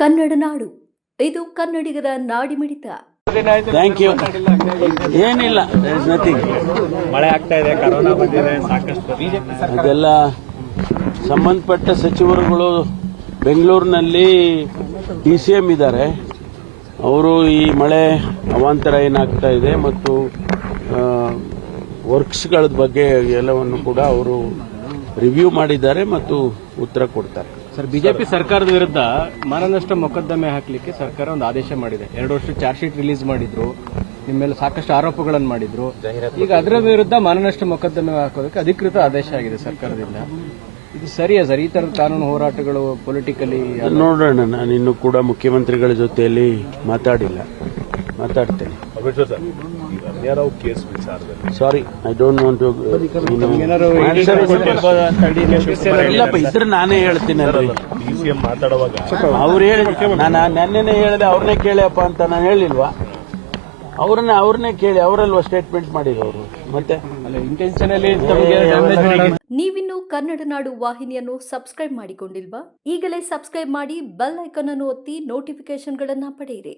ಕನ್ನಡ ನಾಡು, ಇದು ಕನ್ನಡಿಗರ ನಾಡಿಮಿಡಿತ. Thank you. ಏನಿಲ್ಲ, ನಥಿಂಗ್. ಮಳೆ ಆಗ್ತಾ ಇದೆ, ಕರೋನಾ ಬಂದಿದೆ, ಸಾಕಷ್ಟು ಅದೆಲ್ಲ ಸಂಬಂಧಪಟ್ಟ ಸಚಿವರುಗಳು ಬೆಂಗಳೂರಿನಲ್ಲಿ DCM ಇದ್ದಾರೆ. ಅವರು ಈ ಮಳೆ ಅವಾಂತರ ಏನಾಗ್ತಾ ಇದೆ ಮತ್ತು ವರ್ಕ್ಸ್ಗಳ ಬಗ್ಗೆ ಎಲ್ಲವನ್ನು ಕೂಡ ಅವರು ರಿವ್ಯೂ ಮಾಡಿದ್ದಾರೆ ಮತ್ತು ಉತ್ತರ ಕೊಡ್ತಾರೆ. ಸರ್, ಬಿಜೆಪಿ ಸರ್ಕಾರದ ವಿರುದ್ಧ ಮಾನನಷ್ಟ ಮೊಕದ್ದಮೆ ಹಾಕಲಿಕ್ಕೆ ಸರ್ಕಾರ ಒಂದು ಆದೇಶ ಮಾಡಿದೆ. 2 ವರ್ಷ ಚಾರ್ಜ್ ಶೀಟ್ ರಿಲೀಸ್ ಮಾಡಿದ್ರು, ನಿಮ್ಮ ಮೇಲೆ ಸಾಕಷ್ಟು ಆರೋಪಗಳನ್ನು ಮಾಡಿದ್ರು. ಈಗ ಅದರ ವಿರುದ್ಧ ಮಾನನಷ್ಟ ಮೊಕದ್ದಮೆ ಹಾಕೋದಕ್ಕೆ ಅಧಿಕೃತ ಆದೇಶ ಆಗಿದೆ ಸರ್ಕಾರದಿಂದ. ಇದು ಸರಿಯಾ ಸರ್? ಈ ತರದ ಕಾನೂನು ಹೋರಾಟಗಳು ಪೊಲಿಟಿಕಲಿ ನೋಡೋಣ. ನಾನು ಇನ್ನೂ ಕೂಡ ಮುಖ್ಯಮಂತ್ರಿಗಳ ಜೊತೆಯಲ್ಲಿ ಮಾತಾಡ್ತೇನೆ. ಸಾರಿ, ಐ ಡೋಂಟ್ ವಾಂಟ್ ಟು. ಇಲ್ಲಪ್ಪ, ಇದ್ರೆ ನಾನೇ ಹೇಳ್ತೀನಿ. ಅವ್ರು ಹೇಳಿ, ನಾನು ನೆನ್ನೆನೇ ಹೇಳಿದೆ, ಅವ್ರನ್ನೇ ಕೇಳಿಯಪ್ಪ ಅಂತ ನಾನು ಹೇಳಿಲ್ವಾ? ಅವ್ರನ್ನೇ ಕೇಳಿ, ಅವರಲ್ವಾ ಸ್ಟೇಟ್ಮೆಂಟ್ ಮಾಡಿರೋರು. ಮತ್ತೆ ಇಂಟೆನ್ಷನಲಿ ನೀವಿನ್ನು ಕನ್ನಡ ನಾಡು ವಾಹಿನಿಯನ್ನು ಸಬ್ಸ್ಕ್ರೈಬ್ ಮಾಡಿಕೊಂಡಿಲ್ವಾ? ಈಗಲೇ ಸಬ್ಸ್ಕ್ರೈಬ್ ಮಾಡಿ, ಬೆಲ್ ಐಕಾನ್ ಅನ್ನು ಒತ್ತಿ ನೋಟಿಫಿಕೇಶನ್ಗಳನ್ನು ಪಡೆಯಿರಿ.